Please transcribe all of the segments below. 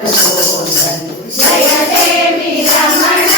Yeah, yeah, yeah.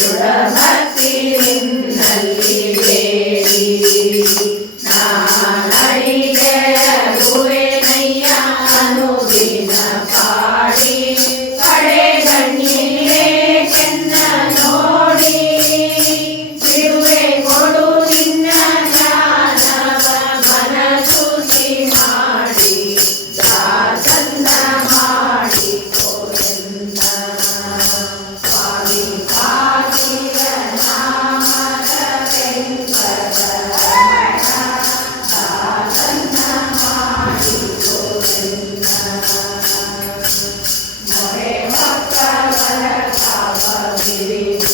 ಸುರ ಭಕ್ತಿ ನಲ್ಲಿ Mahe Mata Mahe Mata Mahe Mata